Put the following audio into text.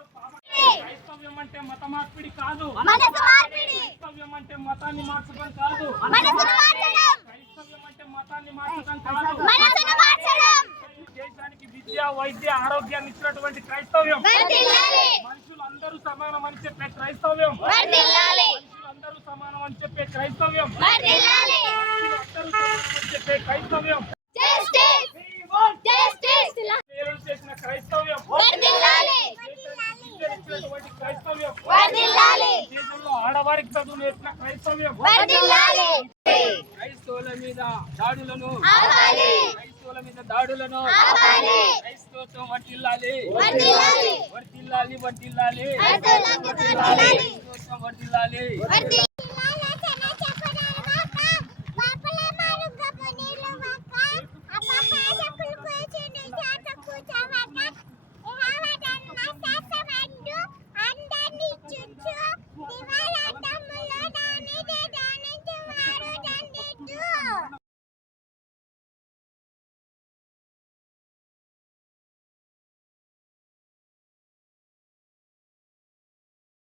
క్రైస్తవ్యం అంటే మత మార్పిడి కాదు, క్రైస్తవ్యం అంటే మతాన్ని మార్చడం కాదు, క్రైస్తవ్యం అంటే మతాన్ని మార్చడం కాదు. దేశానికి విద్య, వైద్య, ఆరోగ్యాన్ని ఇచ్చినటువంటి క్రైస్తవ్యం, మనుషులు అందరూ సమానం అని చెప్పే క్రైస్తవ్యం, మనుషులందరూ సమానం అని చెప్పే క్రైస్తవ్యం, అందరూ సమానం అని చెప్పే క్రైస్తవ్యం, చేసిన క్రైస్తవ్యం, క్రైస్తవ్యం, దేశంలో ఆడవారికి చదువు నేర్పిన క్రైస్తవ్యం, క్రైస్తవుల మీద దాడులను, క్రైస్తవుల మీద దాడులను క్రైస్తవత్వం వర్ధిల్లాలి, వర్ధిల్లాలి, వర్ధిల్లాలి, క్రైస్తవత్వం వర్ధిల్లాలి.